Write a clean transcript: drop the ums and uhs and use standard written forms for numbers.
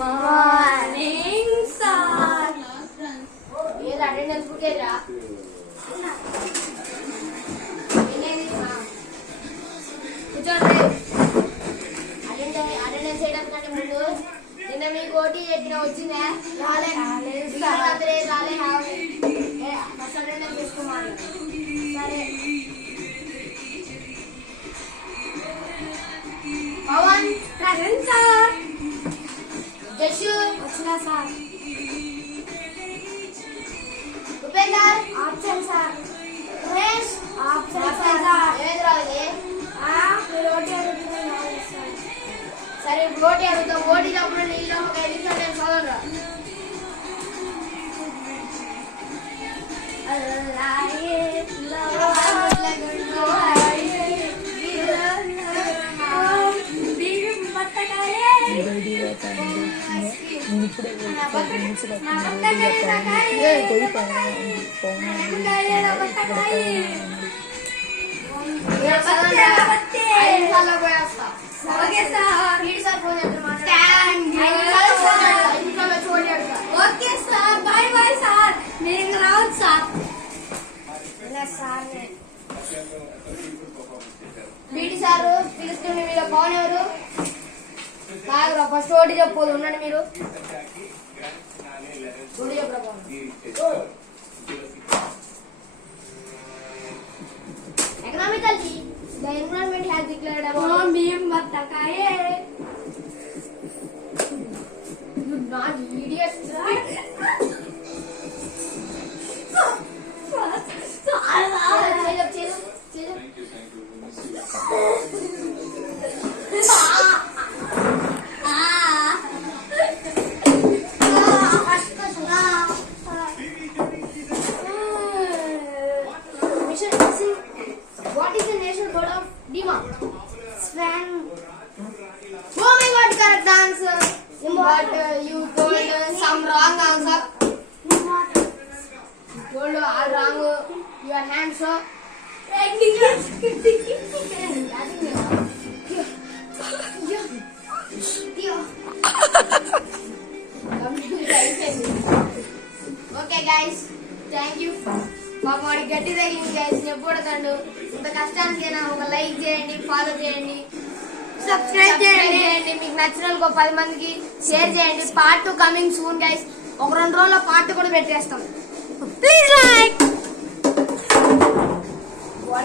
Morning sir. ఏది attendance book ఏరా? కూర్చోండి. అటెండెన్స్ చేయడం కంటే ముందు నిన్న మీకు ఓటీ చెప్పిన వచ్చిందా? రాలేదు ఫస్ట్ అటెండెన్స్ తీసుకోవాలి. సరే పవన్ ప్రెజెంట్ సార్. జషు వచ్చినా sir. Upender absent sir. Ramesh absent sir. ఏది రావాలి? ఓటీ అడుగుతున్నాను సార్. సరే ఓటీ అడుగుతాం. ఓటీ తప్పుడు నీళ్ళు ఒక ఎడిషన్ నేను చదవరా. Okay sir. Bye bye sir. నేను రావచ్చు సార్. బీటీ సార్ పిలుస్తుంది. మీరు పవన్ ఎవరు? కాదురా ఫస్ట్ ఓటీ చెప్పదు. ఉండండి మీరు. ఓటీ చెప్పరా Pawan. Economically, the environment has declared about you not idiots, right? What is the national bird of Denmark? Swan. Oh my God, correct answer. But you told some wrong answer. You told all wrong. Your hands up. Okay guys, thank you. మాకు వాడికి గట్టి తగిలింది guys. చెప్పకూడదండు. ఇంత కష్టానికైనా ఒక like చేయండి, follow చేయండి, subscribe చేయండి. మీకు నచ్చిన వాళ్ళకి 10 మందికి షేర్ చేయండి. Part 2 coming soon guys. ఒక 2 రోజుల్లో పార్ట్ 2 కూడా పెట్టేస్తాం. Please like.